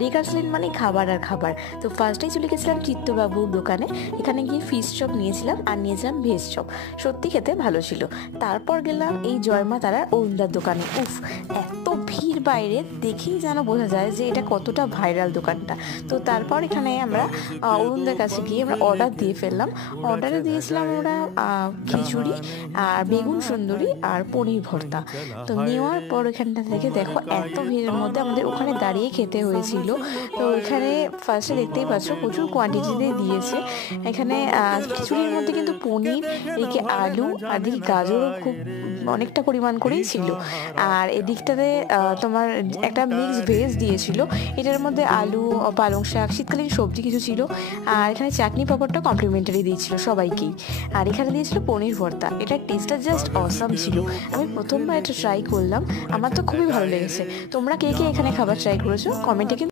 রিগার্সলেন মানে খাবার আর খাবার। তো ফার্স্টেই চলে গেছিলাম চিত্তবাবুর দোকানে, এখানে গিয়ে ফিশ চপ নিয়েছিলাম আর নিয়েছিলাম ভেজ চপ, সত্যি খেতে ভালো ছিল। তারপর গেলাম এই জয়মা তারার অরুণদার দোকানে। উফ, এত ভিড় বাইরে, দেখেই যেন বোঝা যায় যে এটা কতটা ভাইরাল দোকানটা। তো তারপর এখানে আমরা অরুণদার কাছে গিয়ে আমরা অর্ডার দিয়ে ফেললাম। অর্ডারে দিয়েছিলাম ওরা খিচুড়ি আর বেগুন সুন্দরী আর পনির ভর্তা। তো নেওয়ার পর এখানটা থেকে দেখো এত ভিড়ের মধ্যে আমাদের ওখানে দাঁড়িয়ে খেতে হয়েছিল। তো এখানে ফার্স্টে দেখতেই পাচ্ছ প্রচুর কোয়ান্টিটিতে দিয়েছে। এখানে খিচুড়ির মধ্যে কিন্তু পনির, এদিকে আলু আর এদিকে গাজরও খুব অনেকটা পরিমাণ করেই ছিল। আর এদিকটাতে তোমার একটা মিক্স ভেজ দিয়েছিল, এটার মধ্যে আলু, পালং শাক, শীতকালীন সবজি কিছু ছিল। আর এখানে চাটনি পাঁপড়টা কমপ্লিমেন্টারি দিয়েছিল সবাইকেই। আর এখানে দিয়েছিল পনির ভর্তা, এটার টেস্টটা জাস্ট অসাম ছিল। আমি প্রথমবার এটা ট্রাই করলাম, আমার তো খুবই ভালো লেগেছে। তোমরা কে কে এখানে খাবার ট্রাই করেছো কমেন্টে